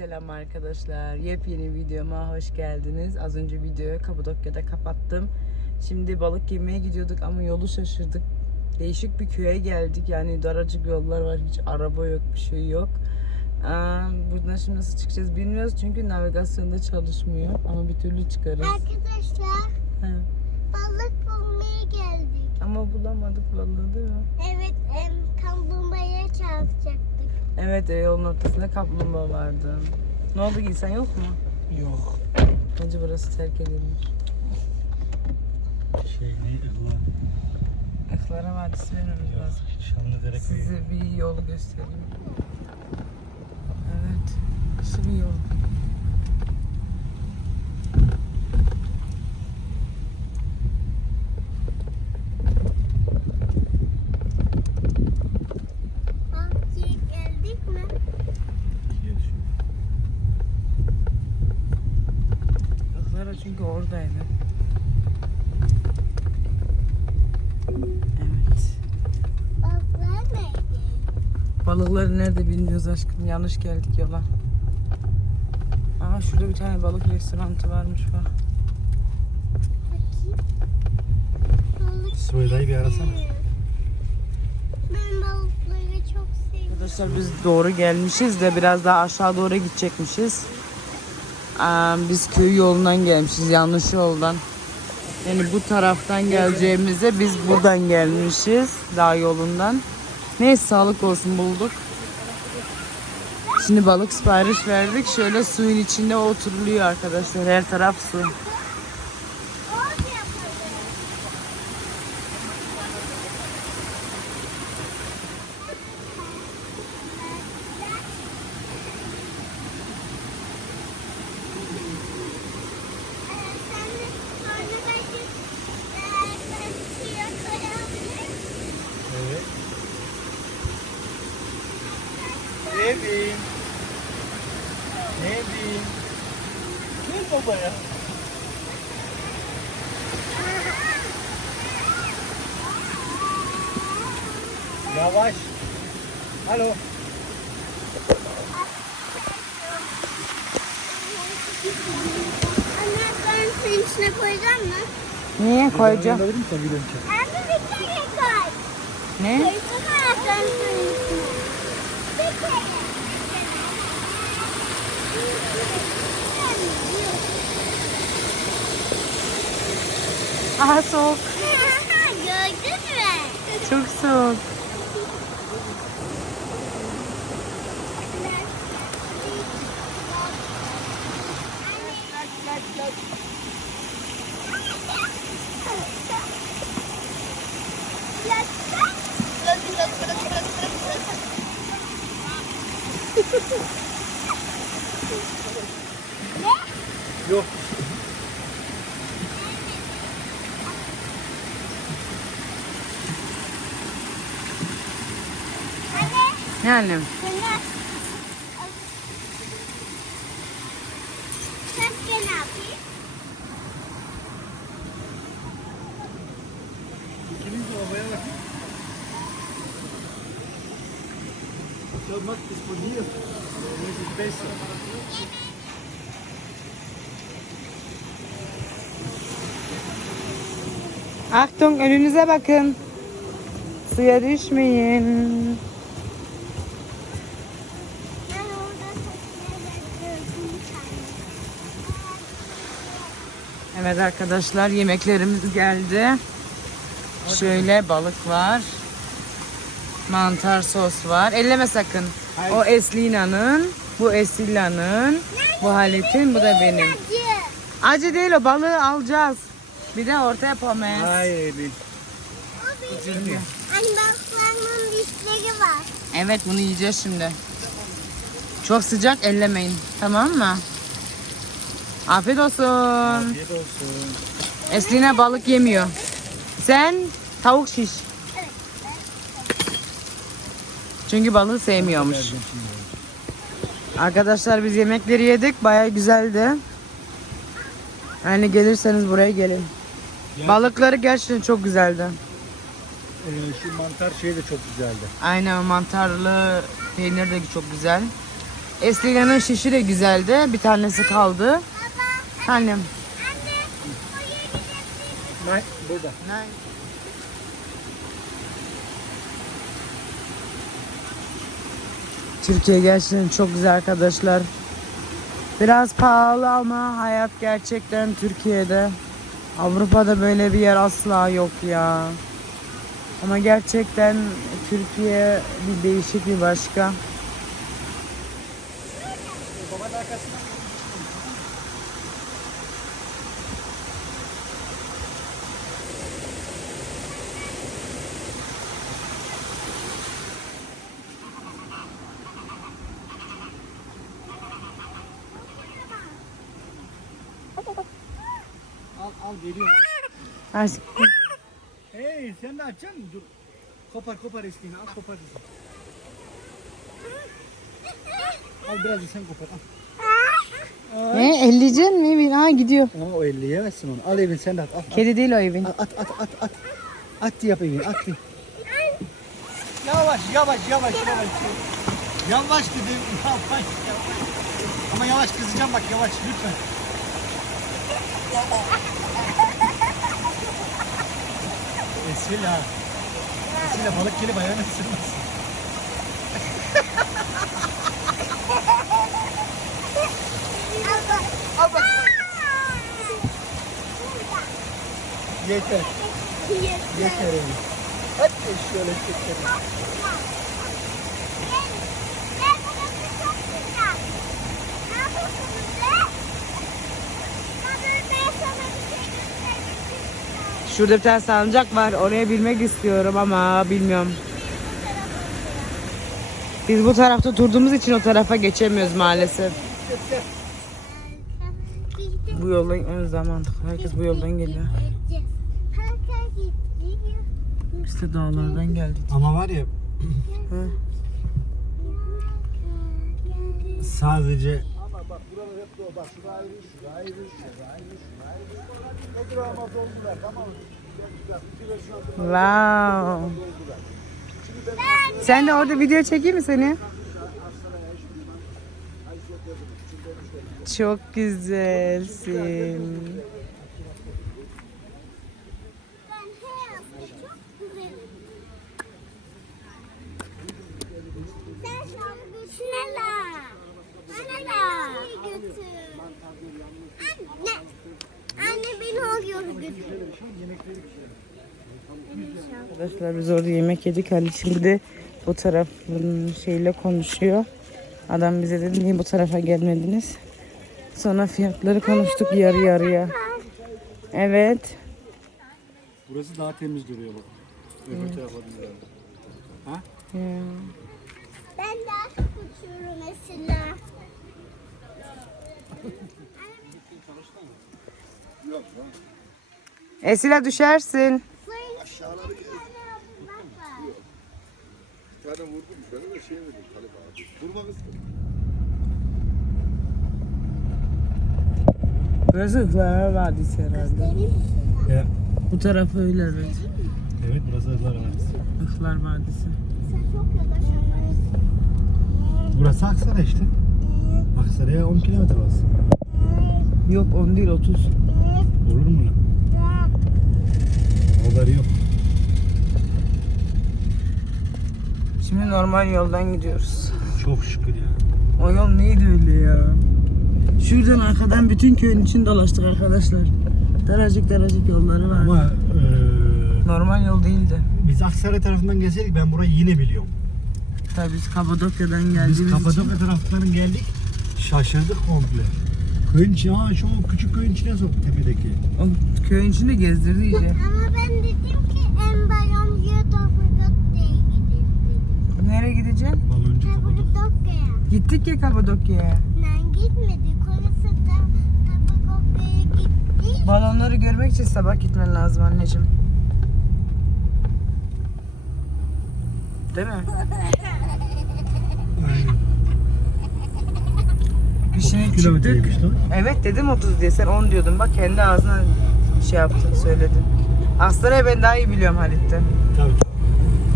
Selam arkadaşlar. Yepyeni videoma hoş geldiniz. Az önce videoyu Kapadokya'da kapattım. Şimdi balık yemeye gidiyorduk ama yolu şaşırdık. Değişik bir köye geldik. Yani daracık yollar var. Hiç araba yok, bir şey yok. Aa, buradan şimdi nasıl çıkacağız bilmiyoruz çünkü navigasyonda çalışmıyor. Ama bir türlü çıkarız. Arkadaşlar He. balık bulmaya geldik. Ama bulamadık balığı değil mi? Evet em, kaplumbağaya çalışacaktık. Evet e, yolun ortasında kaplumbağa vardı. Ne oldu ki sen yok mu? Yok. Bence burası terk edilmiş. Şey ne? Allah. Ihlara Vadisi vermemiz lazım. Şanlıdere köyü. Size bir yolu göstereyim. Evet. Şu bir yol. Balıkçıya geldik mi? Gidiyor şimdi. Ihlara çünkü oradaydı. Evet. Balıklar nerede? Balıkları bilmiyoruz aşkım. Yanlış geldik yola. Aa şurada bir tane balık restoranı varmış bak. Sıvıdayı bir arasana. Ben balıkları çok seviyorum. Arkadaşlar biz doğru gelmişiz de biraz daha aşağı doğru gidecekmişiz. Aa, biz köy yolundan gelmişiz yanlış yoldan. Yani bu taraftan geleceğimize biz buradan gelmişiz dağ yolundan. Neyse sağlık olsun bulduk. Şimdi balık sipariş verdik. Şöyle suyun içinde oturuluyor arkadaşlar. Her taraf su. Gel babaya. Yavaş. Alo. Anne ben suyun içine koyacağım mı? Niye koyacağım? Anne bir kere koy. Ne? Suyun içine. Bir kere. Aha soğuk. Gördün mü? Çok soğuk. Yok. Ne annem? Então, muito disponível, muito especial. Achtung önünüze bakın. Suya düşmeyin. Evet arkadaşlar yemeklerimiz geldi. Şöyle balık var. Mantar sos var. Elleme sakın. O Eslina'nın, bu Esilla'nın, bu Halit'in, bu da benim. Acı. Değil o balığı alacağız. Bir de ortaya pomez. Hayır benim. Hani balıklarının dişleri var. Evet bunu yiyeceğiz şimdi. Çok sıcak ellemeyin. Tamam mı? Afiyet olsun. Afiyet olsun. Eslina balık yemiyor. Sen tavuk şiş. Çünkü balığı sevmiyormuş. Arkadaşlar biz yemekleri yedik. Baya güzeldi. Yani gelirseniz buraya gelin. Balıkları gerçekten çok güzeldi. Ee, şu mantar şey de çok güzeldi. Aynen mantarlı peynir de çok güzel. Eslia'nın şişi de güzeldi. Bir tanesi kaldı. Annem. Nein, burada. Türkiye gerçekten çok güzel arkadaşlar. Biraz pahalı ama hayat gerçekten Türkiye'de. Avrupa'da böyle bir yer asla yok ya. Ama gerçekten Türkiye bir değişik bir başka. Babanın arkasından Ay, Hey sen de açacaksın mı? Dur. Kopar kopar eskiğini al kopar. Al biraz da sen kopar al. Ne elleyeceksin mi Evin? Ha gidiyor. Ama o elli yemezsin onu. Al evin sen de at. Al, Kedi değil o Evin. At at at at. At diye yap evin at diye. Yavaş yavaş yavaş yavaş. Yavaş dedim yavaş yavaş. Ama yavaş kızacağım bak yavaş lütfen. Esila. Esila balık gelip ayağına ısırmasın. Al bak. Yeter. Yeter evin. Hadi şöyle çekelim. Şurada bir tane salıncak var. Oraya bilmek istiyorum ama bilmiyorum. Biz bu tarafta durduğumuz için o tarafa geçemiyoruz maalesef. Bu yoldan en zaman herkes bu yoldan geliyor. Biz de dağlardan geldik. Ama var ya sadece Wow. Sen de orada video çekeyim mi seni? Çok güzelsin. Anne. Anne Arkadaşlar biz orada yemek yedik. Ali şimdi bu tarafın şeyle konuşuyor. Adam bize dedi niye bu tarafa gelmediniz? Sonra fiyatları konuştuk yarı yarıya. Evet. burası daha temiz duruyor bak. Öbür tarafa düzelt. Ha? Ya. Ben de aşk uçuyorum mesela. Esila düşersin. Aşağıları Bir tane vurdum. Ben de şey dedim Talip abi. Vurma kız. Burası Ihlara Vadisi herhalde. Ya, Bu tarafı öyle evet. evet burası Ihlar Vadisi. Ihlar Vadisi. Sen çok yavaş Burası Aksaray işte. Aksaray'a 10 kilometre var. Yok 10 değil 30. Olur mu lan? Kadar yok. Şimdi normal yoldan gidiyoruz. Çok şükür ya. O yol neydi öyle ya? Şuradan arkadan bütün köyün için dolaştık arkadaşlar. Daracık daracık yolları var. Ama eee Normal yol değildi. biz Aksaray tarafından gelseydik ben burayı yine biliyorum. Tabii biz Kapadokya'dan geldiğimiz Biz için. Kapadokya tarafından geldik. Şaşırdık komple. Köyün içine, ha şu küçük köyün içine soktu tepedeki. O köyün içinde gezdirdi iyice. Ama ben dedim ki en bayan diye Kapadokya'ya gidelim. Nereye gideceksin? Baloncu Kapadokya. Kapadokya'ya. Gittik ya Kapadokya'ya. Ben gitmedik. Orası da Kapadokya'ya gitti. Balonları görmek için sabah gitmen lazım anneciğim. Değil mi? Bir şey 30 kilometreymiş çıktık. Evet dedim 30 diye sen 10 diyordun. Bak kendi ağzına şey yaptın, söyledin. Aslana'yı ben daha iyi biliyorum Halit'te. Tabii.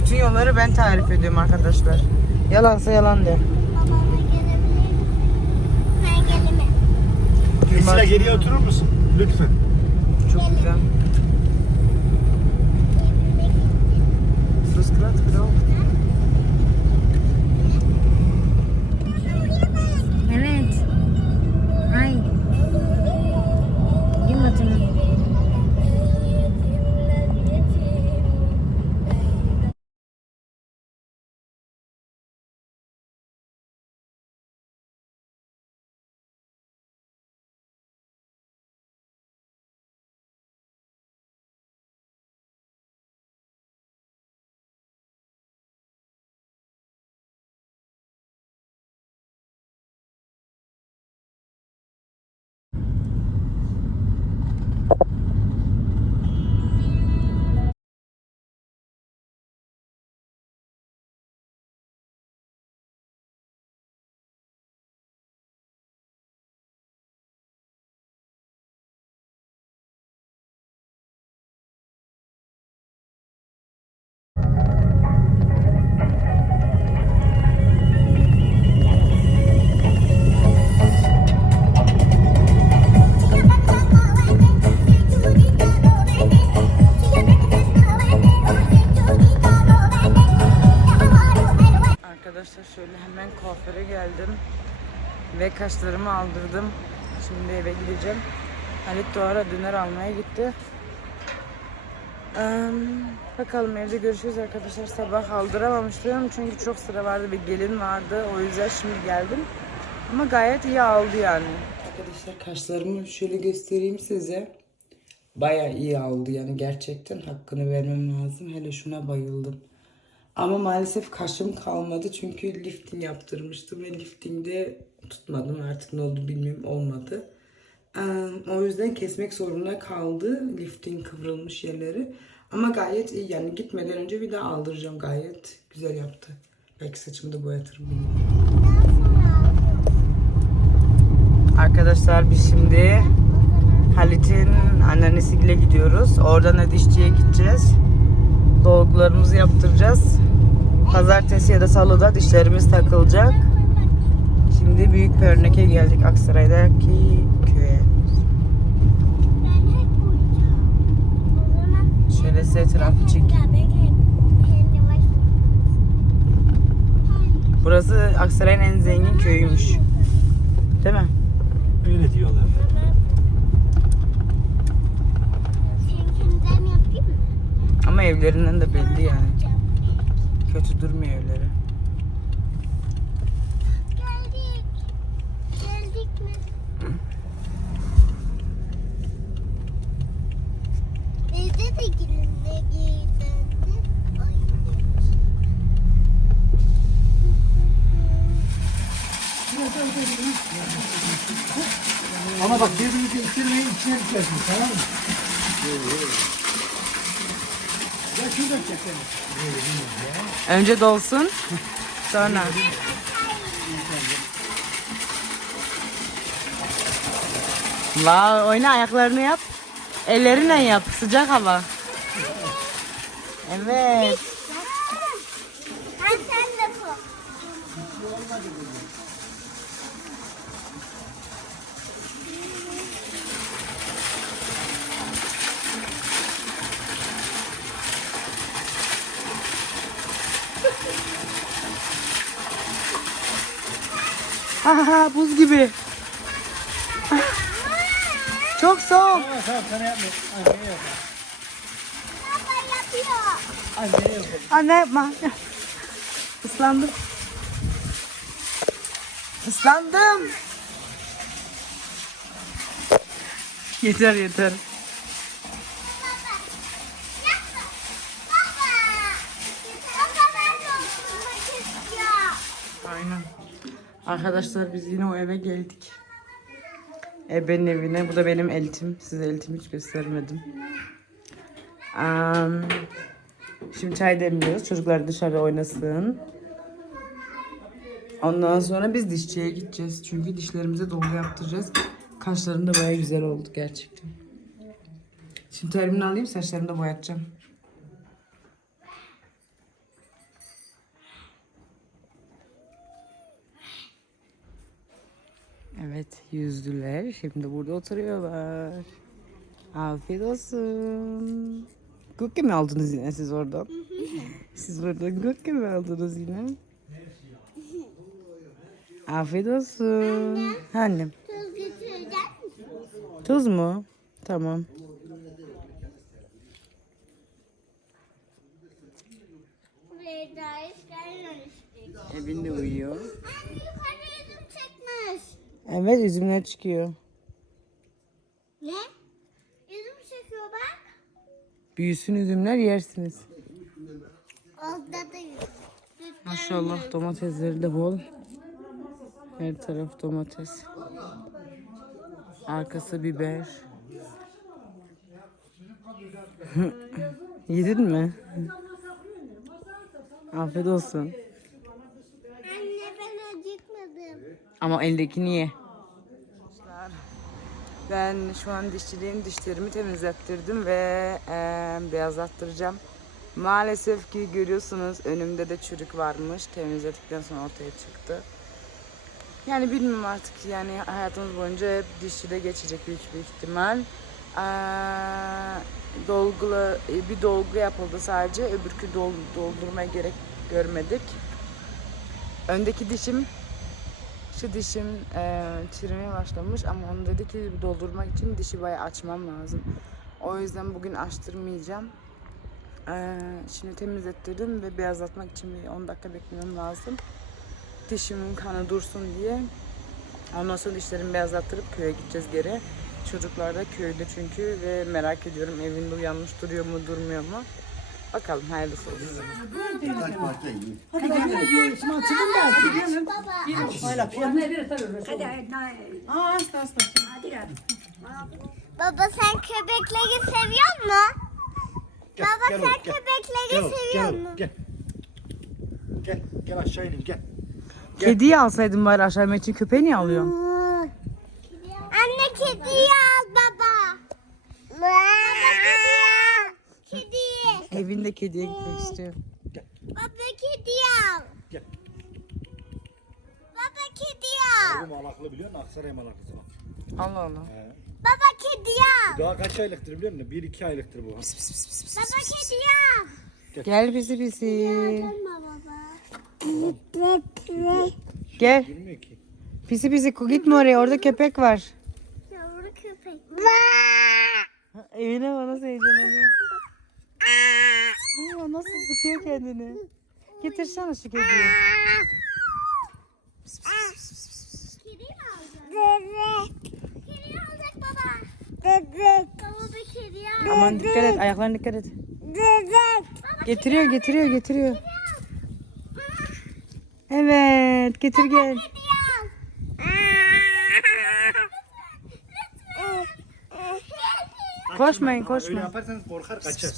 Bütün yolları ben tarif ediyorum arkadaşlar. Yalansa yalan de. Esra geriye oturur musun? Lütfen. Kuaföre geldim. Ve kaşlarımı aldırdım. Şimdi eve gideceğim. Halit Doğar'a döner almaya gitti. Eee, bakalım evde görüşürüz arkadaşlar. Sabah aldıramamıştım çünkü çok sıra vardı bir gelin vardı. O yüzden şimdi geldim. Ama gayet iyi aldı yani. Arkadaşlar kaşlarımı şöyle göstereyim size. Baya iyi aldı yani gerçekten hakkını vermem lazım. Hele şuna bayıldım. Ama maalesef kaşım kalmadı çünkü lifting yaptırmıştım ve liftingde tutmadım artık ne oldu bilmiyorum olmadı. O yüzden kesmek zorunda kaldı lifting kıvrılmış yerleri. Ama gayet iyi yani gitmeden önce bir daha aldıracağım gayet güzel yaptı. Belki saçımı da boyatırım. Arkadaşlar biz şimdi Halit'in anneannesiyle gidiyoruz. Oradan da dişçiye gideceğiz. Dolgularımızı yaptıracağız. Pazartesi ya da salıda dişlerimiz takılacak. Şimdi büyük bir örneke geldik Aksaray'daki köye. Şöyle size etrafı çekeyim. Burası Aksaray'ın en zengin köyüymüş. Değil mi? Öyle diyorlar. Ama evlerinden de belli yani. Kötü durmuyor evleri. Geldik. Geldik mi? Evde de gelinle giydi. Ay. Ama bak birbirinizi ittirmeyin içine düşersiniz tamam mı? Önce dolsun. Sonra. Vay oyna ayaklarını yap. Ellerinle yap. Sıcak hava. Evet. Ha sen de koy. Aha, buz gibi. Çok soğuk. Tamam tamam sana. Anne yapma. Islandım. Islandım. Yeter yeter. Baba. Baba ben de oturmak istiyorum. Aynen. Arkadaşlar biz yine o eve geldik. Ebe'nin evine. Bu da benim eltim. Size eltimi hiç göstermedim. Am, şimdi çay demliyoruz. Çocuklar dışarıda oynasın. Ondan sonra biz dişçiye gideceğiz. Çünkü dişlerimize dolgu yaptıracağız. Kaşlarım da baya güzel oldu gerçekten. Şimdi terimini alayım saçlarımı da boyatacağım. Evet. Yüzdüler. Şimdi burada oturuyorlar. Afiyet olsun. Cookie mi aldınız yine siz oradan? siz oradan cookie mi aldınız yine? Afiyet olsun. Annem. Tuz getirecek misiniz? Tuz mu? Tamam. Evinde uyuyor. Evet üzümler çıkıyor. Ne? Yüzüm çekiyor bak. Büyüsün üzümler yersiniz. Orada da yüzüm. Maşallah domatesleri de bol. Her taraf domates. Arkası biber. Yedin mi? Afiyet olsun. Anne ben acıkmadım. Ama eldekini ye. Ben şu an dişçiliğin dişlerimi temizlettirdim ve eee beyazlattıracağım. Maalesef ki görüyorsunuz önümde de çürük varmış. Temizledikten sonra ortaya çıktı. Yani bilmiyorum artık yani hayatımız boyunca hep dişçide geçecek büyük bir ihtimal. Eee dolgulu, bir dolgu yapıldı sadece. Öbürkü dol, doldurmaya gerek görmedik. Öndeki dişim şu dişim e, çürümeye başlamış ama onu dedi ki doldurmak için dişi bayağı açmam lazım. O yüzden bugün açtırmayacağım. E, şimdi temizlettirdim ve beyazlatmak için bir 10 dakika beklemem lazım. Dişimin kanı dursun diye. Ondan sonra dişlerimi beyazlattırıp köye gideceğiz geri. Çocuklar da köyde çünkü ve merak ediyorum evinde uyanmış duruyor mu durmuyor mu. Bakalım hayırlısı olsun. Baba sen köpekleri seviyor musun? Gel, Baba gel sen gel. köpekleri Gel seviyor gel musun? gel. Gel, gel aşağı ineyim gel. Kediyi alsaydın bari aşağı için köpeği niye alıyorsun? Anne kediyi al baba. Baba. Evinde kediye gitmek istiyor. Baba kediyi al. Gel. Baba kediyi al. Bu malaklı biliyor musun? Aksaray malaklısı bak. Allah Allah. Baba kediyi al. Daha kaç aylıktır biliyor musun? 1-2 aylıktır bu. Baba kediyi al. Gel bizi bizi. Gelme baba. Gel. Bilmiyor ki. Pisi pisi gitme oraya orada köpek var. Yavru köpek. Evine bana heyecanlanıyor. Aa, nasıl sıkıyor kendini. Getirsene şu kediyi. Kedi mi alacak? Bebek. Kedi alacak baba. Bebek. Baba bir kedi al. Aman dikkat et ayaklarına dikkat et. Bebek. Getiriyor getiriyor getiriyor. Evet getir gel. Al. Koşmayın Öyle koşmayın. yaparsanız korkar kaçar.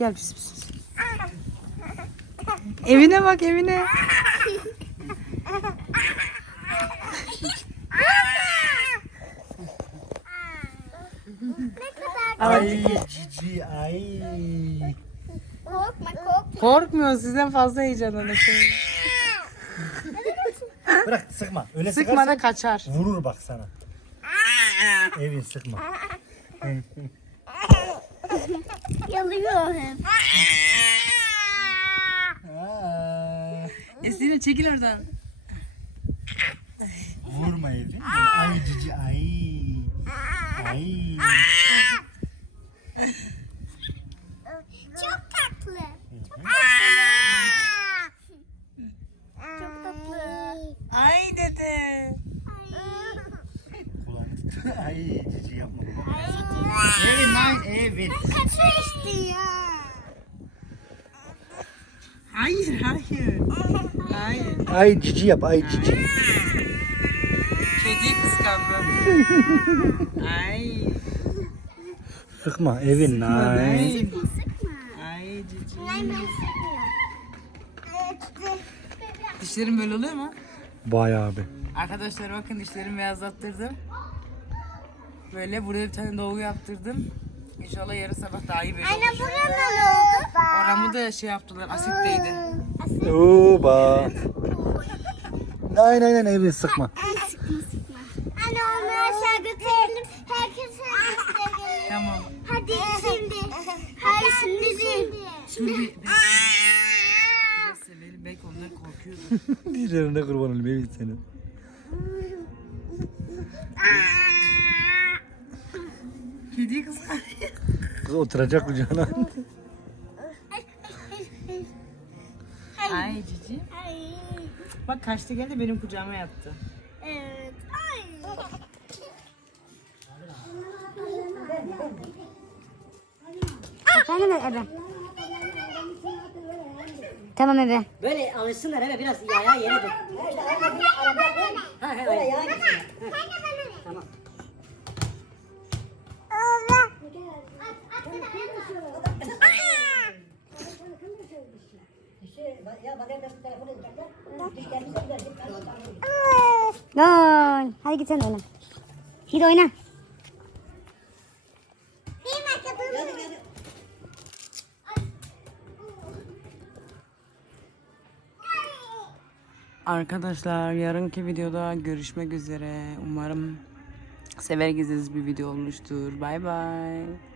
Gel pis pis. Evine bak evine. Ay cici ay. Korkma korkma. Korkmuyor sizden fazla heyecanlanıyor. Bırak sıkma. Öyle Sıkma da sıkarsan kaçar. vurur bak sana. Evin sıkma. Yalıyor hep. Aa, Esine çekil oradan. Vurma Evin. Ay cici ay. Ay. Çok tatlı. Çok tatlı. Çok tatlı. Ay dede. Ay cici yapma. Ay, Evin lan Evin. Kaçıyor işte ya. Hayır hayır. Hayır. Ay cici yap ay cici. Kediyi kıskandı. Ay. Sıkma Evin ay. Ay. Sıkma. Ay cici. Ay ben sıkmıyorum. Dişlerin böyle oluyor mu? Vay abi. Arkadaşlar bakın dişlerimi beyazlattırdım. Böyle buraya bir tane dolgu yaptırdım. İnşallah yarın sabah daha iyi bir Anne buranın oldu. Oramı da şey yaptılar, asitteydi. Uba. Nein nein nein Evin sıkma. Anne onu aşağı götürelim. Herkes herkese. Tamam. Hadi şimdi. Hayır şimdi. Şimdi bir- bir- onlar korkuyor. Dişlerine kurban olayım Evin senin. Kedi kız. Kız oturacak kucağına. Ay cici. Ay. Bak kaçtı geldi benim kucağıma yattı. Evet. Ay. Efendim ebe. Tamam ebe. Böyle alışsınlar eve biraz yaya yere dök. Ha he öyle. Tamam. Gol. Hadi git sen oyna. Git oyna. Arkadaşlar yarınki videoda görüşmek üzere. Umarım sever bir video olmuştur. Bay bay.